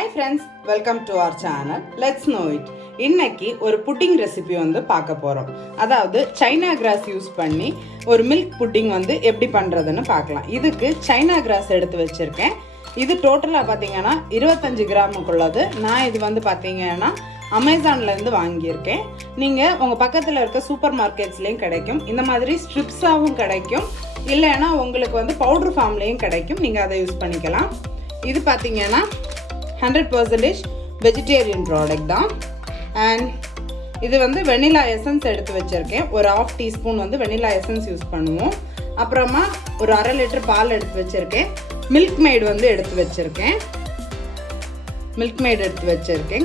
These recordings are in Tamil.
Hi friends, welcome to our channel. Let's know it. இன்னைக்கு ஒரு புட்டிங் ரெசிபி வந்து பார்க்க போறோம். அதாவது சைனா கிராஸ் யூஸ் பண்ணி ஒரு மில்க் புட்டிங் வந்து எப்படி பண்றதுன்னு பார்க்கலாம். இதுக்கு சைனா கிராஸ் எடுத்து வச்சிருக்கேன். இது டோட்டலா பாத்தீங்கன்னா 25 கிராமுக்குள்ளது. நான் இது வந்து பாத்தீங்கன்னா அமேசான்ல இருந்து வாங்கியிருக்கேன். நீங்க உங்க பக்கத்துல இருக்க சூப்பர் மார்க்கெட்ஸ்லயும் கிடைக்கும். இந்த மாதிரி ஸ்ட்ரிப்ஸாவும் கிடைக்கும். இல்லைன்னா உங்களுக்கு வந்து பவுடர் ஃபார்ம்லயும் கிடைக்கும். நீங்க அதை யூஸ் பண்ணிக்கலாம். இது பாத்தீங்கன்னா 100% வெஜிடேரியன் ப்ராடக்ட் தான். அண்ட் இது வந்து வெனிலா எசன்ஸ் எடுத்து வச்சுருக்கேன். ஒரு 1/2 டீஸ்பூன் வந்து வெனிலா எசன்ஸ் யூஸ் பண்ணுவோம். அப்புறமா ஒரு 1/2 லிட்டர் பால் எடுத்து வச்சுருக்கேன். மில்க் மேட் வந்து எடுத்து வச்சுருக்கேன்.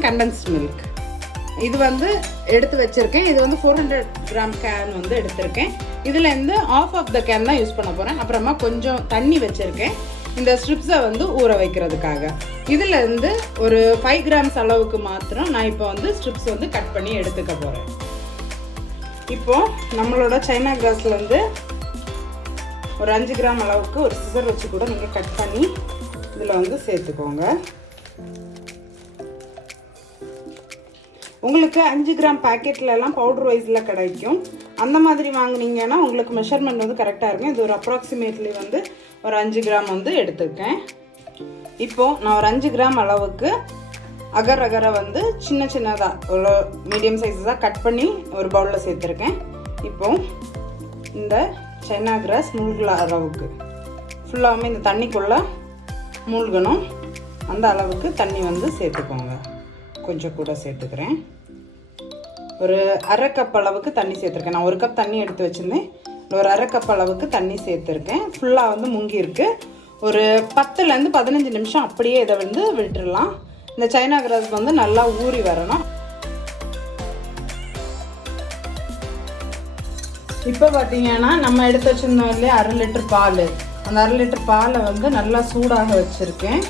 கண்டென்ஸ்ட் மில்க் இது வந்து எடுத்து வச்சுருக்கேன். இது வந்து 400 கிராம் கேன் வந்து எடுத்திருக்கேன். இதுலேருந்து ஆஃப் ஆஃப் த கேன் தான் யூஸ் பண்ண போகிறேன். அப்புறமா கொஞ்சம் தண்ணி வச்சுருக்கேன் இந்த ஸ்ட்ரிப்ஸை வந்து ஊற வைக்கிறதுக்காக. இதுல இருந்து ஒரு 5 கிராம்ஸ் அளவுக்கு மாத்திரம் நான் இப்போ வந்து ஸ்ட்ரிப்ஸ் வந்து கட் பண்ணி எடுத்துக்க போறேன். இப்போ நம்மளோட சைனா கிராஸ்ல இருந்து ஒரு 5 கிராம் அளவுக்கு ஒரு சிசர் வச்சு கூட நீங்க கட் பண்ணி இதுல வந்து சேர்த்துக்கோங்க. உங்களுக்கு 5 கிராம் பாக்கெட்ல எல்லாம் பவுடர் வைஸ்ல கிடைக்கும். அந்த மாதிரி வாங்குனீங்கன்னா உங்களுக்கு மெஷர்மெண்ட் வந்து கரெக்டா இருக்கும். இது ஒரு அப்ராக்சிமேட்லி வந்து ஒரு 5 கிராம் வந்து எடுத்துக்கேன். இப்போ நான் ஒரு 5 கிராம் அளவுக்கு அகர வந்து சின்னதாக ஒரு மீடியம் சைஸஸாக கட் பண்ணி ஒரு பவுலில் சேர்த்துருக்கேன். இப்போ இந்த சைனா கிராஸ் மூழ்கிற அளவுக்கு ஃபுல்லாகவே இந்த தண்ணிக்குள்ளே மூழ்கணும். அந்த அளவுக்கு தண்ணி வந்து சேர்த்துக்கோங்க. கொஞ்சம் கூட சேர்த்துக்கிறேன். ஒரு 1/2 கப் அளவுக்கு தண்ணி சேர்த்துருக்கேன். நான் 1 கப் தண்ணி எடுத்து வச்சுருந்தேன். ஒரு 1/2 கப் அளவுக்கு தண்ணி சேர்த்துருக்கேன். ஃபுல்லாக வந்து முங்கி இருக்கு. ஒரு 10லேருந்து 15 நிமிஷம் அப்படியே இதை வந்து விட்டுடலாம். இந்த சைனா கிராஸ் வந்து நல்லா ஊறி வரணும். இப்போ பார்த்தீங்கன்னா நம்ம எடுத்து வச்சிருந்தோம் இல்லையா 1/2 லிட்டர் பால். அந்த 1/2 லிட்டர் பாலை வந்து நல்லா சூடாக வச்சுருக்கேன்.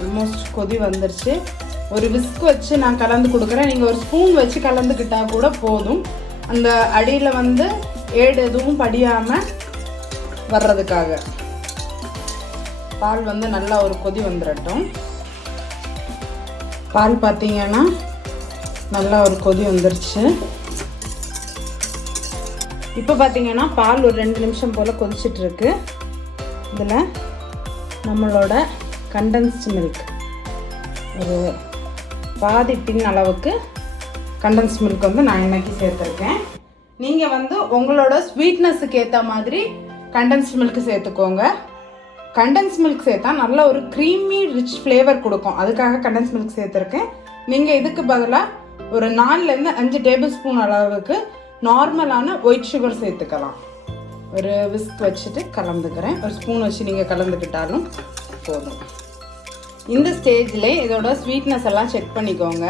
ஆல்மோஸ்ட் கொதி வந்துருச்சு. ஒரு விஸ்க் வச்சு நான் கலந்து கொடுக்குறேன். நீங்கள் ஒரு ஸ்பூன் வச்சு கலந்துக்கிட்டா கூட போதும். அந்த அடியில் வந்து ஏடு எதுவும் படியாமல் வர்றதுக்காக. பால் வந்து நல்லா ஒரு கொதி வந்துடட்டும். பால் பார்த்தீங்கன்னா நல்லா ஒரு கொதி வந்துருச்சு. இப்போ பார்த்தீங்கன்னா பால் ஒரு 2 நிமிஷம் போல் கொதிச்சிட்ருக்கு. இதில் நம்மளோட கண்டென்ஸ்டு மில்க் ஒரு பாதி டின் அளவுக்கு கண்டென்ஸ்ட் மில்க் வந்து நான் இன்னைக்கு சேர்த்துருக்கேன். நீங்கள் வந்து உங்களோட ஸ்வீட்னஸுக்கு ஏற்ற மாதிரி கண்டென்ஸ்ட் மில்க் சேர்த்துக்கோங்க. கண்டென்ஸ் மில்க் சேர்த்தா நல்ல ஒரு க்ரீமி ரிச் ஃப்ளேவர் கொடுக்கும். அதுக்காக கண்டென்ஸ் மில்க் சேர்த்துருக்கேன். நீங்கள் இதுக்கு பதிலாக ஒரு 4லேருந்து 5 டேபிள் ஸ்பூன் அளவுக்கு நார்மலான ஒயிட் சுகர் சேர்த்துக்கலாம். ஒரு விஸ்க் வச்சுட்டு கலந்துக்கிறேன். ஒரு ஸ்பூன் வச்சு நீங்கள் கலந்துக்கிட்டாலும் போதும். இந்த ஸ்டேஜில் இதோட ஸ்வீட்னஸ் எல்லாம் செக் பண்ணிக்கோங்க.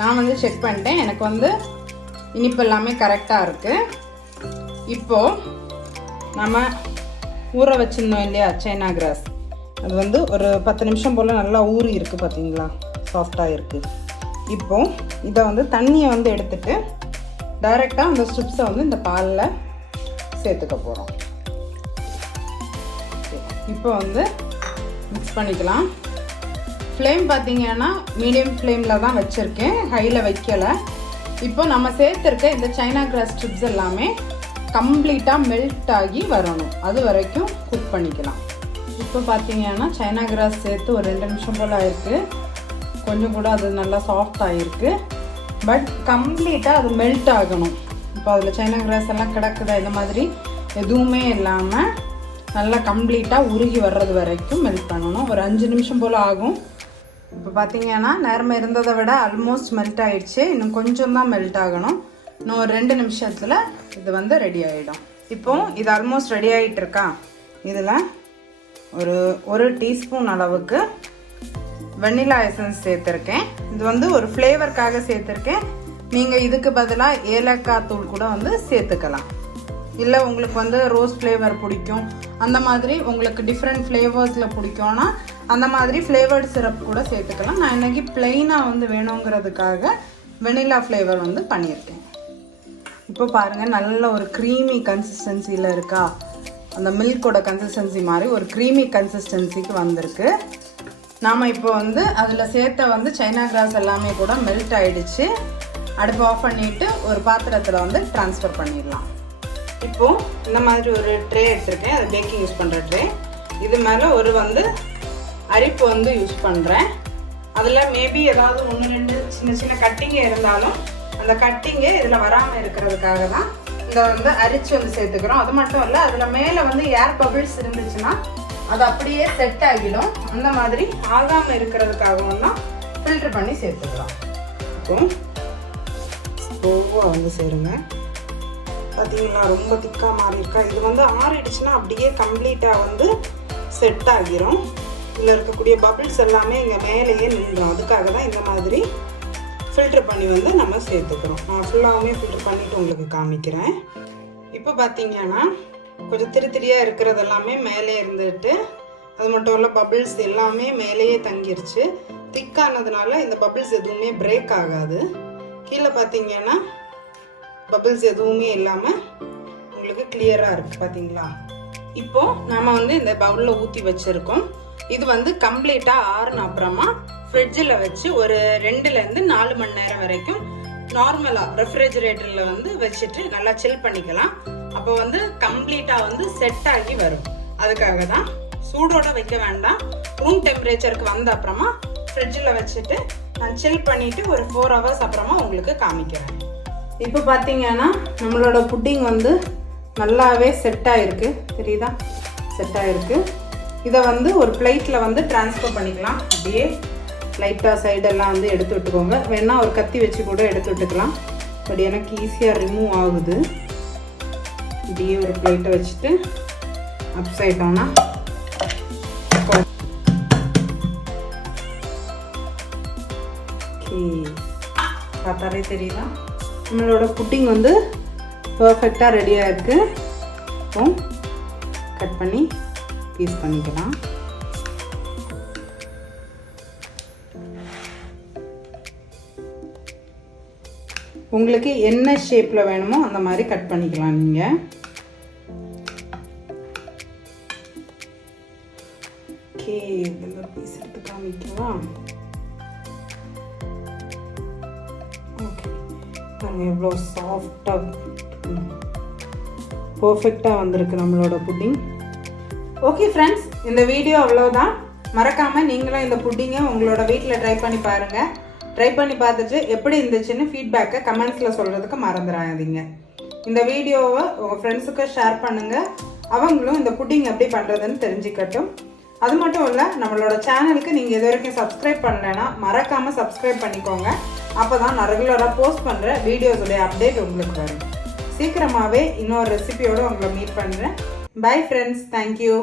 நான் வந்து செக் பண்ணிட்டேன். எனக்கு வந்து இனிப்பு எல்லாமே கரெக்டாக இருக்குது. இப்போது நம்ம ஊற வச்சுருந்தோம் இல்லையா சைனா கிராஸ், அது வந்து ஒரு 10 நிமிஷம் போல் நல்லா ஊறி இருக்குது. பார்த்தீங்களா, சாஃப்டாக இருக்குது. இப்போது இதை வந்து தண்ணியை வந்து எடுத்துகிட்டு டைரெக்டாக அந்த ஸ்ட்ரிப்ஸை வந்து இந்த பாலில் சேர்த்துக்க போகிறோம். இப்போ வந்து மிக்ஸ் பண்ணிக்கலாம். ஃப்ளேம் பார்த்தீங்கன்னா மீடியம் ஃப்ளேமில் தான் வச்சுருக்கேன், ஹையில் வைக்கலை. இப்போ நம்ம சேர்த்துருக்க இந்த சைனா கிராஸ் ஸ்ட்ரிப்ஸ் எல்லாமே கம்ப்ளீட்டாக மெல்ட் ஆகி வரணும். அது வரைக்கும் குக் பண்ணிக்கலாம். இப்போ பார்த்தீங்கன்னா சைனா கிராஸ் சேர்த்து ஒரு 2 நிமிஷம் போல் ஆயிருக்கு. கொஞ்சம் கூட அது நல்லா சாஃப்ட் ஆகிருக்கு. பட் கம்ப்ளீட்டாக அது மெல்ட் ஆகணும். இப்போ அதில் சைனா கிராஸ் எல்லாம் கிடக்குதா, இந்த மாதிரி எதுவுமே இல்லாமல் நல்லா கம்ப்ளீட்டாக உருகி வர்றது வரைக்கும் மெல்ட் பண்ணணும். ஒரு 5 நிமிஷம் போல் ஆகும். இப்போ பார்த்தீங்கன்னா நேரமாக இருந்ததை விட ஆல்மோஸ்ட் மெல்ட் ஆகிடுச்சு. இன்னும் கொஞ்சம் தான் மெல்ட் ஆகணும். இன்னும் ஒரு 2 நிமிஷத்தில் இது வந்து ரெடி ஆகிடும். இப்போது இது ஆல்மோஸ்ட் ரெடி ஆகிட்டு இருக்கா. இதில் ஒரு டீஸ்பூன் அளவுக்கு வெனிலா எசன்ஸ் சேர்த்துருக்கேன். இது வந்து ஒரு ஃப்ளேவருக்காக சேர்த்துருக்கேன். நீங்கள் இதுக்கு பதிலாக ஏலக்காய் தூள் கூட வந்து சேர்த்துக்கலாம். இல்லை உங்களுக்கு வந்து ரோஸ் ஃப்ளேவர் பிடிக்கும், அந்த மாதிரி உங்களுக்கு டிஃப்ரெண்ட் ஃப்ளேவர்ஸில் பிடிக்கும்னா அந்த மாதிரி ஃப்ளேவர்டு சிரப் கூட சேர்த்துக்கலாம். நான் இன்றைக்கி ப்ளெயினாக வந்து வேணுங்கிறதுக்காக வெனிலா ஃப்ளேவர் வந்து பண்ணியிருக்கேன். இப்போ பாருங்கள், நல்ல ஒரு க்ரீமி கன்சிஸ்டன்சியில் இருக்கா. அந்த மில்கோட கன்சிஸ்டன்சி மாதிரி ஒரு க்ரீமி கன்சிஸ்டன்சிக்கு வந்திருக்கு. நாம் இப்போ வந்து அதில் சேர்த்த வந்து சைனா கிராஸ் எல்லாமே கூட மெல்ட் ஆகிடுச்சு. அடுப்பு ஆஃப் பண்ணிவிட்டு ஒரு பாத்திரத்தில் வந்து ட்ரான்ஸ்ஃபர் பண்ணிடலாம். இப்போது இந்த மாதிரி ஒரு ட்ரே எடுத்துருக்கேன், அது பேக்கிங் யூஸ் பண்ணுற ட்ரே. இது மேலே ஒரு வந்து அரிப்பு வந்து யூஸ் பண்ணுறேன். அதில் மேபி ஏதாவது 1-2 சின்ன சின்ன கட்டிங்க இருந்தாலும் அந்த கட்டிங்கே இதில் வராமல் இருக்கிறதுக்காக தான் இந்த வந்து அரிச்சு வந்து சேர்த்துக்கிறோம். அது மட்டும் இல்லை, அதில் மேலே வந்து ஏர் பபிள்ஸ் இருந்துச்சுன்னா அது அப்படியே செட் ஆகிடும். அந்த மாதிரி ஆகாமல் இருக்கிறதுக்காகவும் தான் ஃபில்ட்ரு பண்ணி சேர்த்துக்கிறோம். இப்போ ஸ்லோவாக வந்து சேருங்க. பார்த்தீங்களா, ரொம்ப திக்காக மாறி இருக்கா. இது வந்து ஆறிடுச்சுன்னா அப்படியே கம்ப்ளீட்டாக வந்து செட் ஆகிரும். இதில் இருக்கக்கூடிய பபிள்ஸ் எல்லாமே இங்கே மேலேயே நின்றுடும். அதுக்காக தான் இந்த மாதிரி ஃபில்ட்ரு பண்ணி வந்து நம்ம சேர்த்துக்கிறோம். நான் ஃபுல்லாகவுமே ஃபில்ட்ரு பண்ணிவிட்டு உங்களுக்கு காமிக்கிறேன். இப்போ பார்த்தீங்கன்னா கொஞ்சம் திரியாக இருக்கிறது எல்லாமே மேலே இருந்துட்டு, அது மட்டும் இல்லை பபிள்ஸ் எல்லாமே மேலேயே தங்கிருச்சு. திக்கானதுனால இந்த பபிள்ஸ் எதுவுமே பிரேக் ஆகாது. கீழே பார்த்தீங்கன்னா பபிள்ஸ் எதுவுமே இல்லாமல் உங்களுக்கு கிளியராக இருக்குது. பார்த்தீங்களா? இப்போது நாம் வந்து இந்த பவுலில் ஊற்றி வச்சுருக்கோம். இது வந்து கம்ப்ளீட்டாக ஆறுன அப்புறமா ஃப்ரிட்ஜில் வச்சு ஒரு 2 to 4 மணி நேரம் வரைக்கும் நார்மலாக ரெஃப்ரிஜரேட்டரில் வந்து வச்சுட்டு நல்லா சில் பண்ணிக்கலாம். அப்போ வந்து கம்ப்ளீட்டாக வந்து செட் ஆகி வரும். அதுக்காக தான் சூடோட வைக்க வேண்டாம். ரூம் டெம்பரேச்சருக்கு வந்த அப்புறமா ஃப்ரிட்ஜில் வச்சுட்டு நான் சில் பண்ணிவிட்டு ஒரு 4 hours அப்புறமா உங்களுக்கு காமிக்கிறேன். இப்போ பார்த்தீங்கன்னா நம்மளோட புட்டிங் வந்து நல்லாவே செட் ஆகிருக்கு. தெரியுதா? செட் ஆகிருக்கு. இதை வந்து ஒரு பிளேட்டில் வந்து ட்ரான்ஸ்ஃபர் பண்ணிக்கலாம். அப்படியே லைட்டாக சைடெல்லாம் வந்து எடுத்து விட்டுக்கோங்க. வேணால் ஒரு கத்தி வச்சு கூட எடுத்து விட்டுக்கலாம். பட் எனக்கு ஈஸியாக ரிமூவ் ஆகுது. இப்படியே ஒரு பிளேட்டை வச்சுட்டு அப்சைட் டவுனா ஓகே, பார்த்தாலே தெரியுதா நம்மளோட புட்டிங் வந்து பர்ஃபெக்டாக ரெடியாக இருக்குது. இப்போ கட் பண்ணி பீஸ் பண்ணிக்கலாம். உங்களுக்கு என்ன ஷேப்பில் வேணுமோ அந்த மாதிரி கட் பண்ணிக்கலாம் நீங்கள். ஓகே, இதில் பீஸ் எடுத்து காமிக்கலாம். ஓகே, பாருங்கள் எவ்வளோ சாஃப்டாக பர்ஃபெக்டாக வந்திருக்கு நம்மளோட புட்டிங். ஓகே ஃப்ரெண்ட்ஸ், இந்த வீடியோ அவ்வளோதான். மறக்காமல் நீங்களும் இந்த புட்டிங்கை உங்களோட வீட்டில் ட்ரை பண்ணி பாருங்கள். ட்ரை பண்ணி பார்த்துட்டு எப்படி இருந்துச்சுன்னு ஃபீட்பேக்கை கமெண்ட்ஸில் சொல்கிறதுக்கு மறந்துடாதீங்க. இந்த வீடியோவை உங்கள் ஃப்ரெண்ட்ஸுக்கு ஷேர் பண்ணுங்கள். அவங்களும் இந்த புட்டிங் எப்படி பண்ணுறதுன்னு தெரிஞ்சுக்கட்டும். அது மட்டும் இல்லை, நம்மளோட சேனலுக்கு நீங்கள் இது வரைக்கும் சப்ஸ்கிரைப் பண்ணலைன்னா மறக்காமல் சப்ஸ்கிரைப் பண்ணிக்கோங்க. அப்போ தான் நான் ரெகுலராக போஸ்ட் பண்ணுற வீடியோஸுடைய அப்டேட் உங்களுக்கு வரும். சீக்கிரமாகவே இன்னொரு ரெசிபியோடு உங்களை மீட் பண்ணுறேன். Bye friends, thank you.